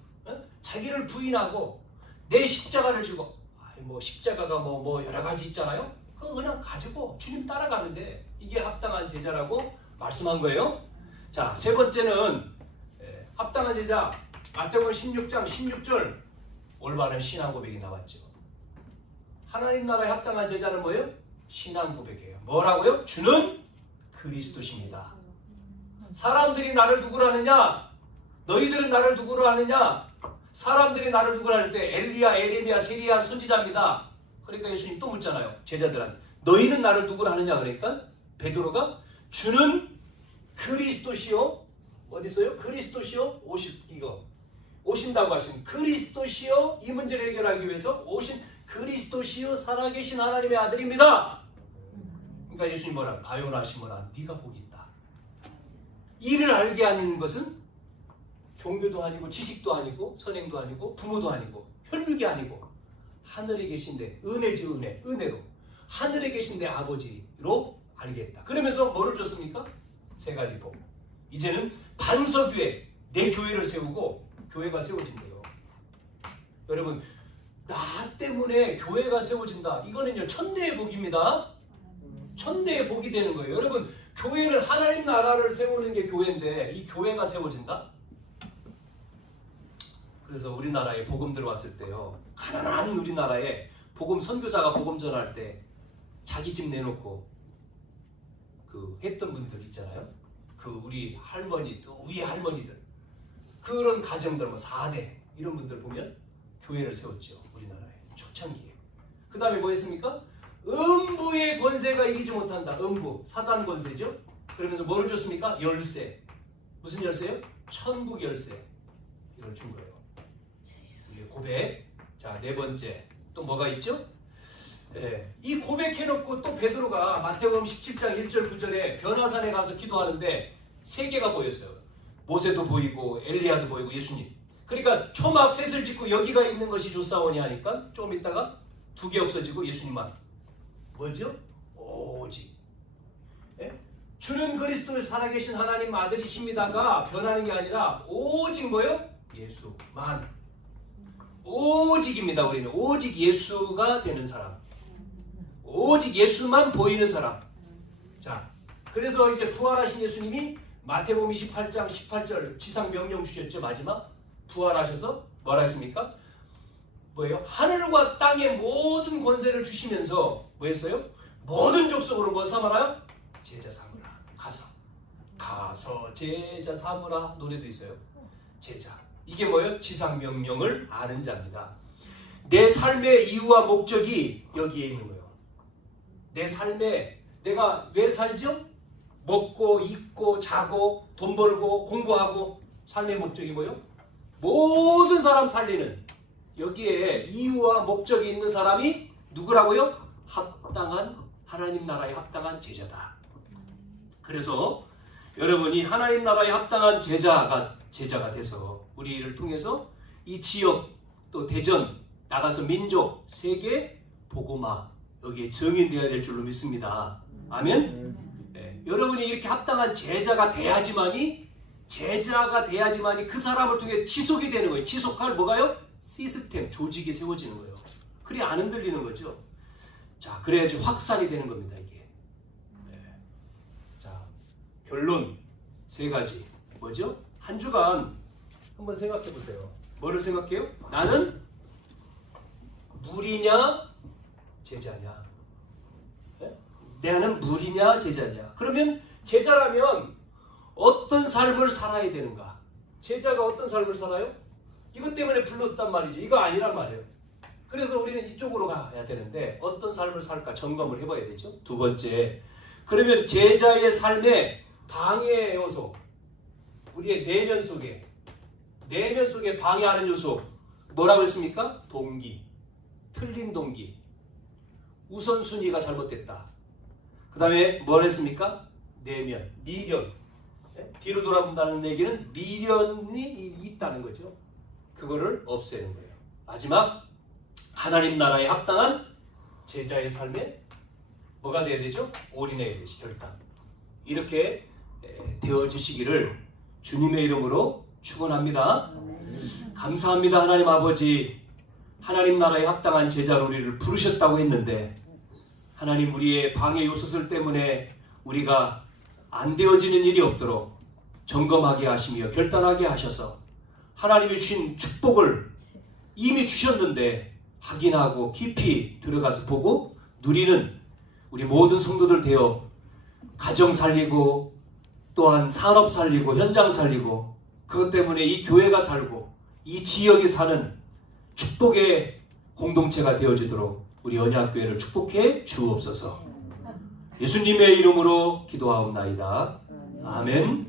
자기를 부인하고 내 십자가를 지고 뭐 십자가가 뭐 여러 가지 있잖아요. 그건 그냥 가지고 주님 따라가면 돼. 이게 합당한 제자라고 말씀한 거예요. 자, 세 번째는 합당한 제자 마태복음 16장 16절 올바른 신앙 고백이 나왔죠. 하나님 나라에 합당한 제자는 뭐예요? 신앙 고백이에요. 뭐라고요? 주는 그리스도십니다. 사람들이 나를 누구로 하느냐? 너희들은 나를 누구로 하느냐? 사람들이 나를 누구로 할 때 엘리야, 에레미야, 세리야 선지자입니다. 그러니까 예수님 또 묻잖아요. 제자들한테. 너희는 나를 누구로 하느냐? 그러니까 베드로가 주는 그리스도시요. 어디 있어요? 그리스도시요. 오신다고 하신 그리스도시요. 이 문제를 해결하기 위해서 오신 그리스도시요 살아계신 하나님의 아들입니다. 그러니까 예수님 뭐라? 바요나 시몬아 네가 복이 있다. 이를 알게 하는 것은 종교도 아니고 지식도 아니고 선행도 아니고 부모도 아니고 혈육이 아니고 하늘에 계신데 은혜지 은혜로 하늘에 계신 내 아버지로 알게 했다. 그러면서 뭐를 줬습니까? 세 가지 복. 이제는 반석 위에 내 교회를 세우고 교회가 세워진대요. 여러분, 나 때문에 교회가 세워진다. 이거는요, 천대의 복입니다. 천대의 복이 되는 거예요. 여러분, 교회는 하나님 나라를 세우는 게 교회인데 이 교회가 세워진다? 그래서 우리나라에 복음 들어왔을 때요, 가난한 우리나라에 복음 선교사가 복음 전할 때 자기 집 내놓고 그 했던 분들 있잖아요. 그 우리 할머니, 또 위에 할머니들, 그런 가정들, 뭐 4대 이런 분들 보면 교회를 세웠죠. 우리나라에 초창기에. 그 다음에 뭐 했습니까? 음부의 권세가 이기지 못한다. 음부, 사단 권세죠. 그러면서 뭐를 줬습니까? 열쇠. 무슨 열쇠요? 천국 열쇠. 이걸 준 거예요. 우리의 고백. 자, 네 번째 또 뭐가 있죠? 예, 이 고백해놓고 또 베드로가 마태복음 17장 1절 9절에 변화산에 가서 기도하는데 세 개가 보였어요. 모세도 보이고 엘리야도 보이고 예수님. 그러니까 초막 셋을 짓고 여기가 있는 것이 좋사오니 하니까 조금 있다가 두 개 없어지고 예수님만. 뭐죠? 오직. 예? 주는 그리스도를 살아계신 하나님 아들이십니다가 변하는 게 아니라 오직 뭐요? 예수만. 오직입니다. 우리는 오직 예수가 되는 사람. 오직 예수만 보이는 사람. 자, 그래서 이제 부활하신 예수님이 마태복음 28장 18절 지상 명령 주셨죠. 마지막 부활하셔서 뭐라 했습니까? 뭐예요? 하늘과 땅의 모든 권세를 주시면서 뭐 했어요? 모든 족속으로 뭐 삼아라요? 제자 삼으라. 가서 제자 삼으라. 노래도 있어요. 제자. 이게 뭐예요? 지상 명령을 아는 자입니다. 내 삶의 이유와 목적이 여기에 있는 거예요. 내 삶에 내가 왜 살죠? 먹고 입고 자고 돈 벌고 공부하고 삶의 목적이 뭐예요? 모든 사람 살리는 여기에 이유와 목적이 있는 사람이 누구라고요? 합당한 하나님 나라에 합당한 제자다. 그래서 여러분이 하나님 나라에 합당한 제자가 돼서 우리를 통해서 이 지역 또 대전 나가서 민족 세계 복음화 여기에 정인되어야 될 줄로 믿습니다. 아멘. 네, 여러분이 이렇게 합당한 제자가 돼야지만이 그 사람을 통해 지속이 되는 거예요. 지속할 뭐가요? 시스템, 조직이 세워지는 거예요. 그래 안 흔들리는 거죠. 자, 그래야지 확산이 되는 겁니다. 이게. 네. 자, 결론 세 가지. 뭐죠? 한 주간 한번 생각해 보세요. 뭐를 생각해요? 나는 무리냐 제자냐? 네? 나는 무리냐 제자냐? 그러면 제자라면 어떤 삶을 살아야 되는가? 제자가 어떤 삶을 살아요? 이것 때문에 불렀단 말이죠. 이거 아니란 말이에요. 그래서 우리는 이쪽으로 가야 되는데 어떤 삶을 살까 점검을 해봐야 되죠. 두 번째, 그러면 제자의 삶에 방해 요소, 우리의 내면 속에 방해하는 요소 뭐라고 했습니까? 동기, 틀린 동기, 우선순위가 잘못됐다. 그 다음에 뭘 했습니까? 내면, 미련. 뒤로 돌아본다는 얘기는 미련이 있다는 거죠. 그거를 없애는 거예요. 마지막, 하나님 나라에 합당한 제자의 삶에 뭐가 돼야 되죠? 올인해야 되죠. 결단. 이렇게 되어지시기를 주님의 이름으로 축원합니다. 감사합니다. 하나님 아버지, 하나님 나라에 합당한 제자로 우리를 부르셨다고 했는데 하나님 우리의 방해 요소들 때문에 우리가 안 되어지는 일이 없도록 점검하게 하시며 결단하게 하셔서 하나님이 주신 축복을 이미 주셨는데 확인하고 깊이 들어가서 보고 누리는 우리 모든 성도들 되어 가정 살리고 또한 산업 살리고 현장 살리고 그것 때문에 이 교회가 살고 이 지역이 사는 축복의 공동체가 되어지도록 우리 언약교회를 축복해 주옵소서. 예수님의 이름으로 기도하옵나이다. 아멘.